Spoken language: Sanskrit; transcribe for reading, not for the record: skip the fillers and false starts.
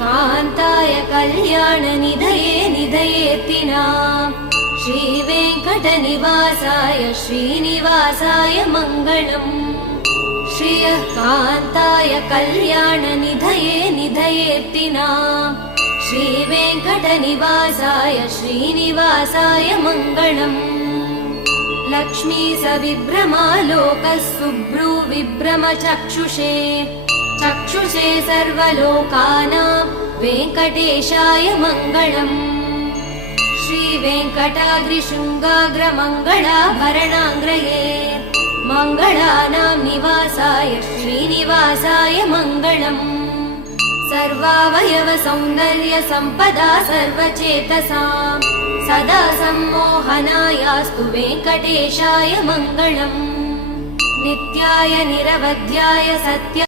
कान्ताय कल्याणनिधये निधयेत्तिनाम् श्रीवेङ्कटनिवासाय श्रीनिवासाय मङ्गलम् श्रियः कान्ताय कल्याणनिधये निधयेत्तिनाम् श्रीवेङ्कटनिवासाय श्रीनिवासाय मङ्गलम् लक्ष्मी सविभ्रमालोकः सुभ्रूविभ्रमचक्षुषे चक्षुषे सर्वलोकानां वेङ्कटेशाय मङ्गलम् श्रीवेङ्कटाद्रिशृङ्गाग्रमङ्गलाभरणाङ्ग्रये मङ्गलानां निवासाय श्रीनिवासाय मङ्गलम् सर्वावयवसौन्दर्यसम्पदा सर्वचेतसां सदा सम्मोहनायास्तु वेङ्कटेशाय मङ्गलम् नित्याय निरवध्याय सत्य